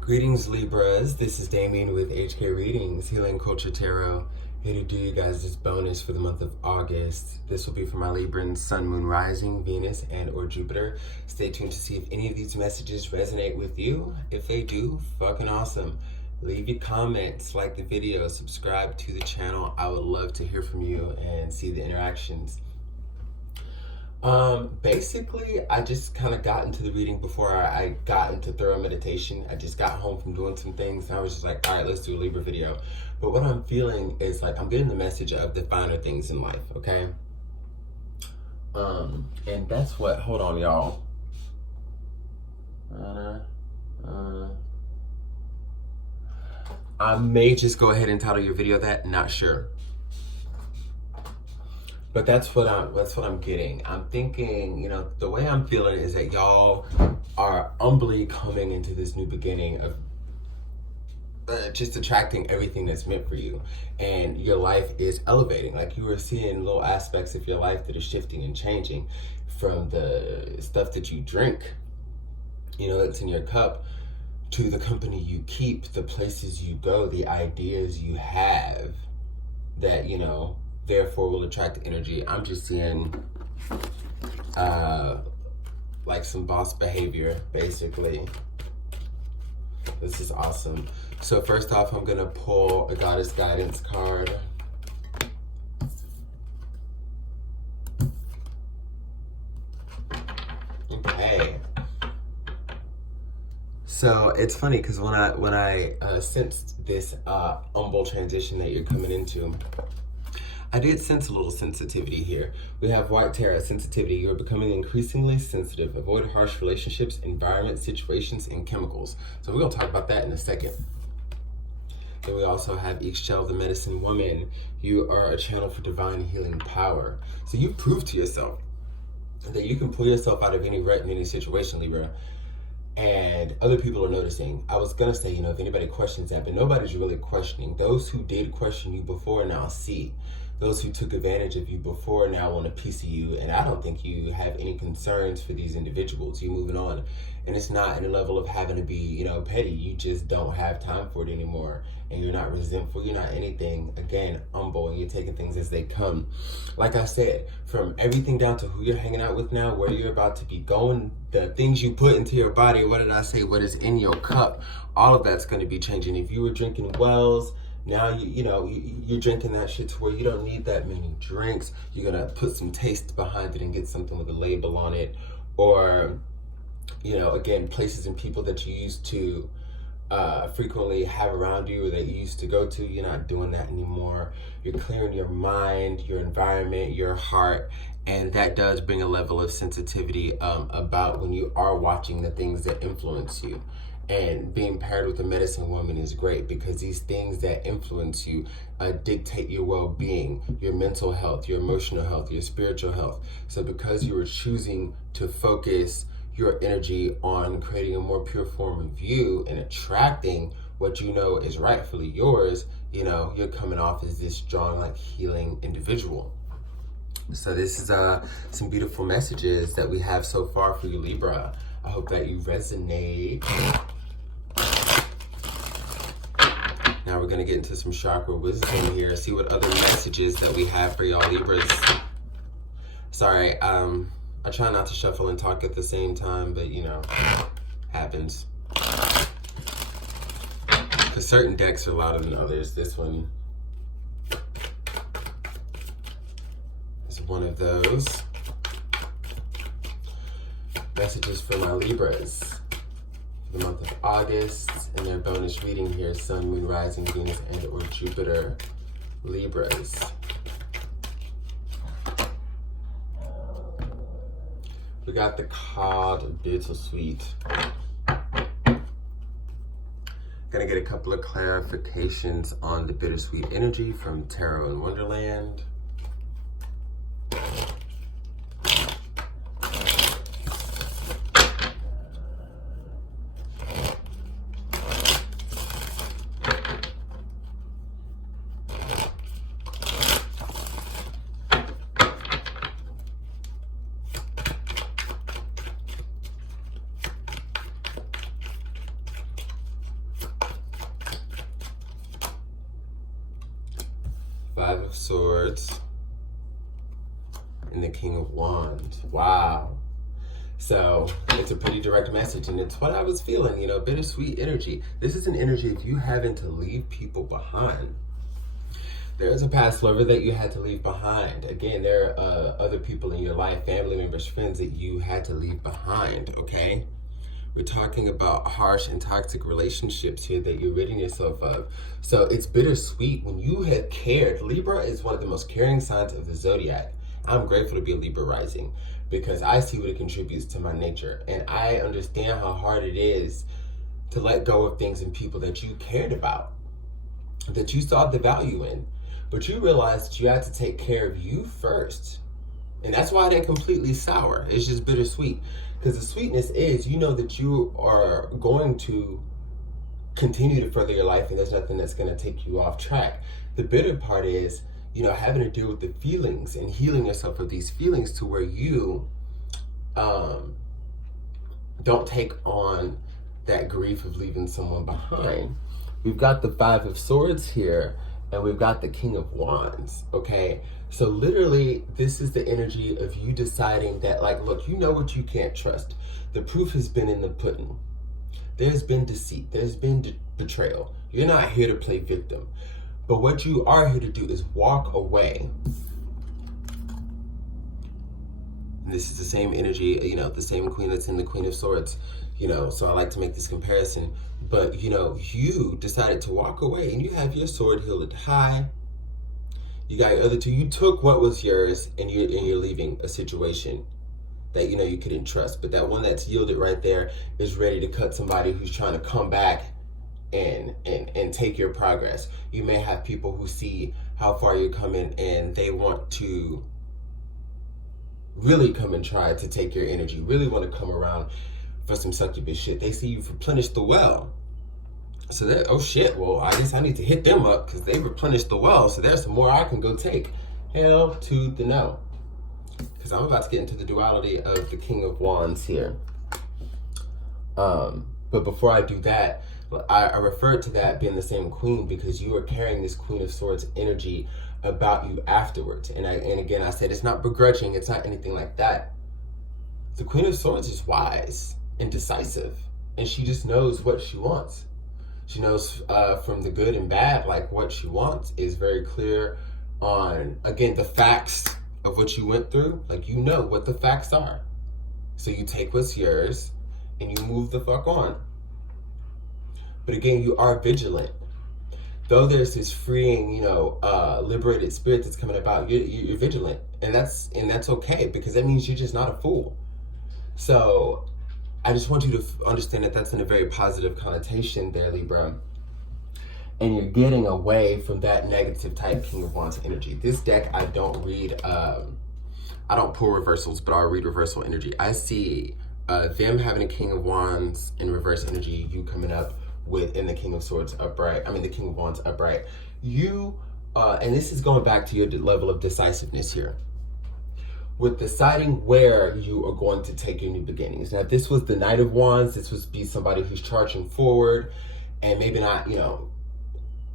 Greetings, Libras. This is Damien with HK Readings, Healing Culture Tarot. Here to do you guys this bonus for the month of August. This will be for my Librans, Sun, Moon, Rising, Venus, and or Jupiter. Stay tuned to see if any of these messages resonate with you. If they do, fucking awesome. Leave your comments, like the video, subscribe to the channel. I would love to hear from you and see the interactions. Basically, I just kind of got into the reading before I got into thorough meditation. I just got home from doing some things and I was just like, all right, let's do a Libra video. But what I'm feeling is like, I'm getting the message of the finer things in life, okay? And that's what, hold on, y'all. I may just go ahead and title your video that, not sure. But that's what I'm getting. I'm thinking, you know, the way I'm feeling is that y'all are humbly coming into this new beginning of just attracting everything that's meant for you. And your life is elevating. Like you are seeing little aspects of your life that are shifting and changing, from the stuff that you drink, you know, that's in your cup, to the company you keep, the places you go, the ideas you have that, you know, therefore will attract energy. I'm just seeing like some boss behavior, basically. This is awesome. So first off, I'm gonna pull a Goddess Guidance card. Okay. So it's funny because when I sensed this humble transition that you're coming into, I did sense a little sensitivity here. We have White Tarot, sensitivity. You're becoming increasingly sensitive. Avoid harsh relationships, environment, situations, and chemicals. So we're gonna talk about that in a second. Then we also have Fuxks, the medicine woman. You are a channel for divine healing power. So you prove to yourself that you can pull yourself out of any rut in any situation, Libra. And other people are noticing. I was gonna say, you know, if anybody questions that, but nobody's really questioning. Those who did question you before now see. Those who took advantage of you before now want a piece of you, and I don't think you have any concerns for these individuals. You're moving on, and it's not in a level of having to be, you know, petty. You just don't have time for it anymore, and you're not resentful. You're not anything. Again, humble, and you're taking things as they come. Like I said, from everything down to who you're hanging out with now, where you're about to be going, the things you put into your body. What did I say? What is in your cup? All of that's going to be changing. If you were drinking Wells, now you're drinking that shit to where you don't need that many drinks. You're gonna put some taste behind it and get something with a label on it, or, you know, again, places and people that you used to frequently have around you or that you used to go to. You're not doing that anymore. You're clearing your mind, your environment, your heart, and that does bring a level of sensitivity about when you are watching the things that influence you. And being paired with a medicine woman is great because these things that influence you dictate your well-being, your mental health, your emotional health, your spiritual health. So because you are choosing to focus your energy on creating a more pure form of you and attracting what you know is rightfully yours, you know, you're coming off as this strong, like, healing individual. So this is some beautiful messages that we have so far for you, Libra. I hope that you resonate. Now we're gonna get into some chakra wisdom here, see what other messages that we have for y'all Libras. Sorry, I try not to shuffle and talk at the same time, but you know, happens. Because certain decks are louder than others. This one is one of those. Messages for my Libras for the month of August, and their bonus reading here, Sun, Moon, Rising, Venus, and or Jupiter Libras. We got the card Bittersweet. Gonna get a couple of clarifications on the bittersweet energy from Tarot in Wonderland. Swords, and the King of Wands. Wow. So it's a pretty direct message, and it's what I was feeling, you know, bittersweet energy. This is an energy of you having to leave people behind. There is a past lover that you had to leave behind. Again, there are other people in your life, family members, friends that you had to leave behind, okay? We're talking about harsh and toxic relationships here that you're ridding yourself of. So it's bittersweet when you have cared. Libra is one of the most caring signs of the zodiac. I'm grateful to be a Libra rising because I see what it contributes to my nature. And I understand how hard it is to let go of things and people that you cared about, that you saw the value in. But you realized that you had to take care of you first. And that's why they're completely sour. It's just bittersweet. Because the sweetness is, you know that you are going to continue to further your life and there's nothing that's going to take you off track. The bitter part is, you know, having to deal with the feelings and healing yourself of these feelings to where you don't take on that grief of leaving someone behind. We've got the Five of Swords here, and we've got the King of Wands, okay? So literally, this is the energy of you deciding that, like, look, you know what you can't trust. The proof has been in the pudding. There's been deceit. There's been betrayal. You're not here to play victim. But what you are here to do is walk away. And this is the same energy, you know, the same queen that's in the Queen of Swords, you know, so I like to make this comparison. But, you know, you decided to walk away and you have your sword held high. You got your other two. You took what was yours and you're leaving a situation that, you know, you couldn't trust. But that one that's yielded right there is ready to cut somebody who's trying to come back and take your progress. You may have people who see how far you're coming and they want to really come and try to take your energy, really want to come around for some succubus shit. They see you've replenished the well. So that, oh shit, well, I guess I need to hit them up because they replenished the well. So there's some more I can go take. Hell to the no. Because I'm about to get into the duality of the King of Wands here. But before I do that, I referred to that being the same queen because you are carrying this Queen of Swords energy about you afterwards. And again, I said it's not begrudging. It's not anything like that. The Queen of Swords is wise and decisive. And she just knows what she wants. She knows from the good and bad, like what she wants is very clear on, again, the facts of what you went through. Like, you know what the facts are. So you take what's yours and you move the fuck on. But again, you are vigilant. Though there's this freeing, you know, liberated spirit that's coming about, you're vigilant. And that's okay because that means you're just not a fool. So I just want you to understand that that's in a very positive connotation there, Libra. And you're getting away from that negative type King of Wands energy. This deck, I don't read, I don't pull reversals, but I'll read reversal energy. I see them having a King of Wands in reverse energy, you coming up in the King of Swords upright, the King of Wands upright. You, and this is going back to your level of decisiveness here. With deciding where you are going to take your new beginnings. Now, if this was the Knight of Wands, this would be somebody who's charging forward and maybe not, you know,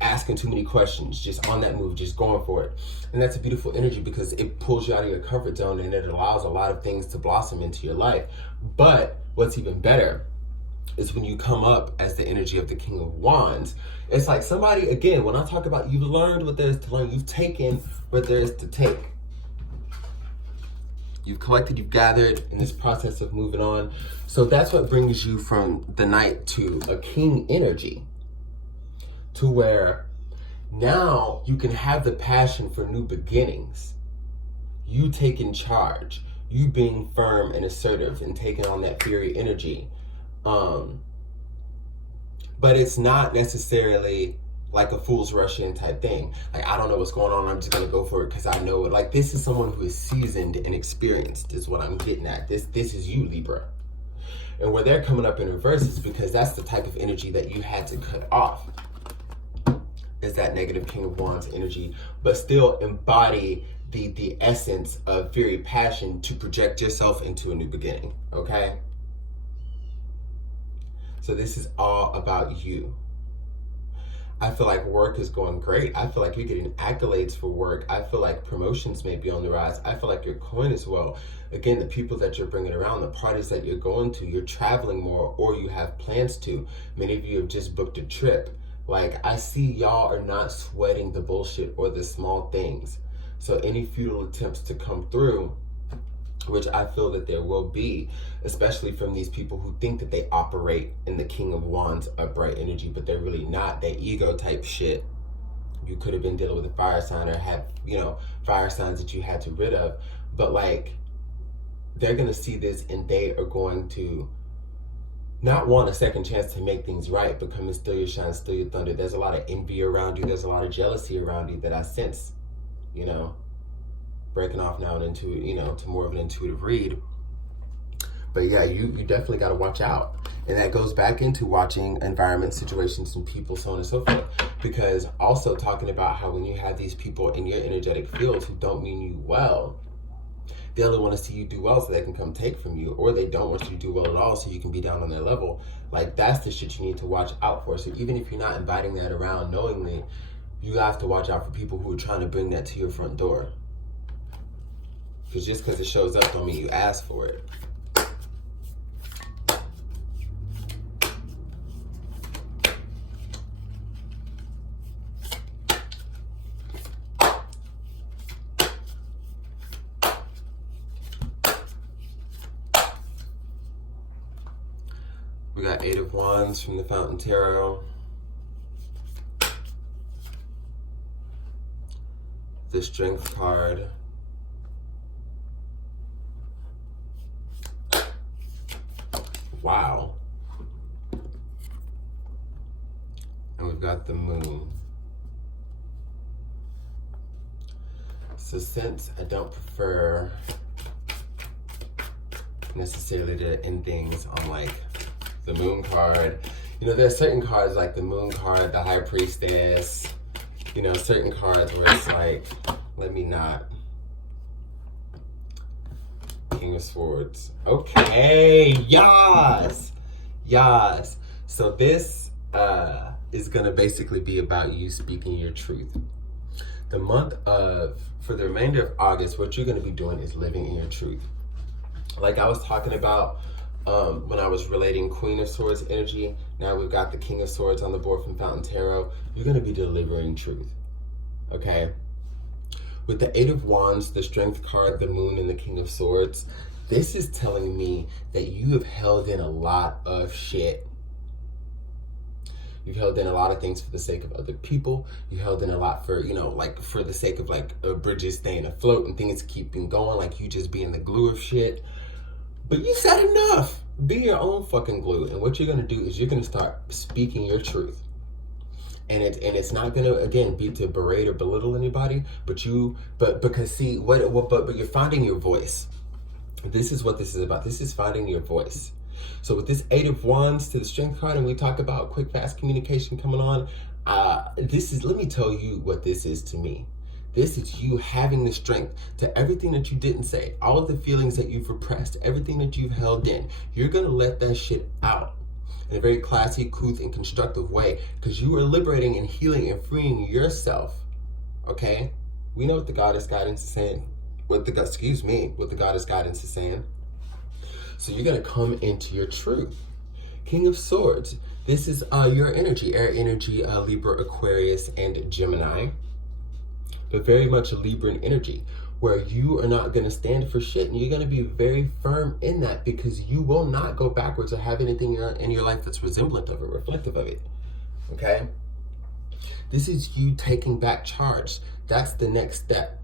asking too many questions, just on that move, just going for it. And that's a beautiful energy because it pulls you out of your comfort zone and it allows a lot of things to blossom into your life. But what's even better is when you come up as the energy of the King of Wands. It's like somebody, again, when I talk about you've learned what there is to learn, you've taken what there is to take. You've collected, you've gathered in this process of moving on. So that's what brings you from the Knight to a King energy, to where now you can have the passion for new beginnings. You taking charge, you being firm and assertive and taking on that fiery energy. But it's not necessarily like a fool's rush in type thing. Like, I don't know what's going on, I'm just gonna go for it because I know it. Like, this is someone who is seasoned and experienced is what I'm getting at. This is you, Libra. And where they're coming up in reverse is because that's the type of energy that you had to cut off. Is that negative King of Wands energy, but still embody the essence of fiery passion to project yourself into a new beginning, okay? So this is all about you. I feel like work is going great. I feel like you're getting accolades for work. I feel like promotions may be on the rise. I feel like your coin as well. Again, the people that you're bringing around, the parties that you're going to, you're traveling more, or you have plans to. Many of you have just booked a trip. Like, I see y'all are not sweating the bullshit or the small things. So any futile attempts to come through, which I feel that there will be, especially from these people who think that they operate in the King of Wands upright energy, but they're really not. That ego type shit. You could have been dealing with a fire sign or have, fire signs that you had to rid of. But like, they're going to see this and they are going to not want a second chance to make things right, but come and steal your shine, steal your thunder. There's a lot of envy around you. There's a lot of jealousy around you that I sense, breaking off now into, to more of an intuitive read. But yeah, you definitely got to watch out. And that goes back into watching environments, situations, and people, so on and so forth. Because also talking about how when you have these people in your energetic fields who don't mean you well, they only want to see you do well so they can come take from you, or they don't want you to do well at all so you can be down on their level. Like, that's the shit you need to watch out for. So even if you're not inviting that around knowingly, you have to watch out for people who are trying to bring that to your front door. Because just because it shows up don't mean you ask for it. We got 8 of Wands from the Fountain Tarot. The Strength card. Wow. And we've got the Moon. So since I don't prefer necessarily to end things on like the Moon card, there are certain cards like the Moon card, the High Priestess, certain cards where it's like, let me not. King of Swords. Okay, yes. So this is gonna basically be about you speaking your truth. For the remainder of August, what you're gonna be doing is living in your truth. Like I was talking about when I was relating Queen of Swords energy, now we've got the King of Swords on the board from Fountain Tarot. You're gonna be delivering truth, okay? With the 8 of Wands, the Strength card, the Moon, and the King of Swords, this is telling me that you have held in a lot of shit. You've held in a lot of things for the sake of other people. You held in a lot for, for the sake of bridges staying afloat and things keeping going, like you just being the glue of shit. But you said enough. Be your own fucking glue. And what you're going to do is you're going to start speaking your truth. And it's not gonna again be to berate or belittle anybody, but you're finding your voice. This is what this is about. This is finding your voice. So with this 8 of Wands to the Strength card, and we talk about quick, fast communication coming on, let me tell you what this is to me. This is you having the strength to everything that you didn't say, all of the feelings that you've repressed, everything that you've held in. You're gonna let that shit out in a very classy, couth, and constructive way, because you are liberating and healing and freeing yourself. Okay? We know what the Goddess Guidance is saying. What the Goddess Guidance is saying. So you're gonna come into your truth. King of Swords. This is your energy, air energy, Libra, Aquarius, and Gemini. But very much a Libran energy, where you are not going to stand for shit, and you're going to be very firm in that, because you will not go backwards or have anything in your life that's resemblant of it, reflective of it. Okay? This is you taking back charge. That's the next step.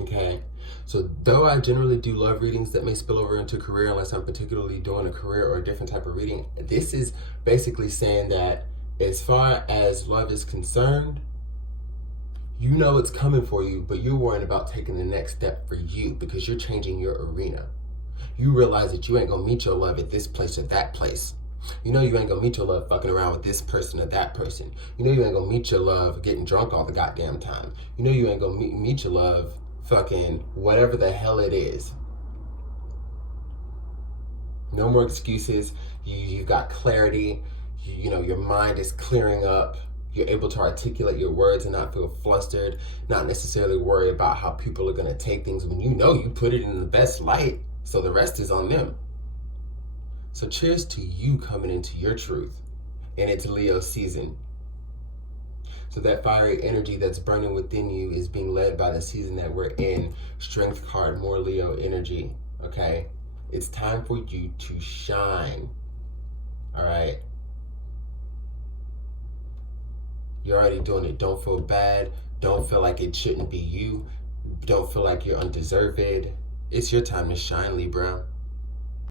Okay? So though I generally do love readings that may spill over into career, unless I'm particularly doing a career or a different type of reading, this is basically saying that as far as love is concerned, you know it's coming for you, but you're worrying about taking the next step for you, because you're changing your arena. You realize that you ain't gonna meet your love at this place or that place. You know you ain't gonna meet your love fucking around with this person or that person. You know you ain't gonna meet your love getting drunk all the goddamn time. You know you ain't gonna meet your love fucking whatever the hell it is. No more excuses. You've got clarity. You know, your mind is clearing up. You're able to articulate your words and not feel flustered, not necessarily worry about how people are going to take things when you know you put it in the best light, so the rest is on them. So cheers to you coming into your truth, and it's Leo season. So that fiery energy that's burning within you is being led by the season that we're in. Strength card, more Leo energy, okay? It's time for you to shine, all right? You're already doing it. Don't feel bad. Don't feel like it shouldn't be you. Don't feel like you're undeserved. It's your time to shine, Libra.